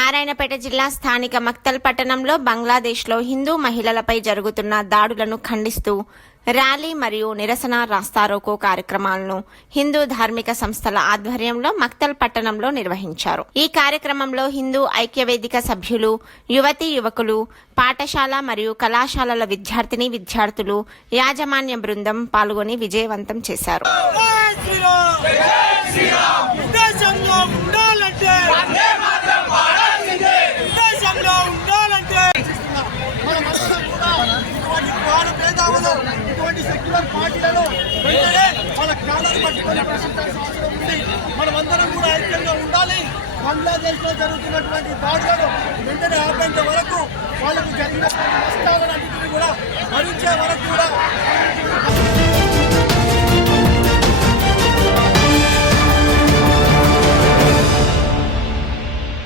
నారాయణపేట జిల్లా స్థానిక మక్తల్ పట్టణంలో బంగ్లాదేశ్లో హిందూ మహిళలపై జరుగుతున్న దాడులను ఖండిస్తూ ర్యాలీ మరియు నిరసన రాస్తారోకో కార్యక్రమాలను హిందూ ధార్మిక సంస్థల ఆధ్వర్యంలో మక్తల్ పట్టణంలో నిర్వహించారు. ఈ కార్యక్రమంలో హిందూ ఐక్యవేదిక సభ్యులు యువతి యువకులు పాఠశాల మరియు కళాశాలల విద్యార్థిని విద్యార్థులు యాజమాన్య బృందం పాల్గొని విజయవంతం చేశారు. భేదాలను ఇటువంటి సెక్యులర్ పార్టీలను వెంటనే వాళ్ళ కాలాన్ని పట్టుకొని ప్రశ్నించాల్సిన అవసరం ఉంది. మనమందరం కూడా ఐక్యంగా ఉండాలి. బంగ్లాదేశ్లో జరుగుతున్నటువంటి దాడులను వెంటనే ఆపేంత వరకు వాళ్ళకు జరిగినటువంటి నష్టాలను అన్నింటినీ కూడా భరించే వరకు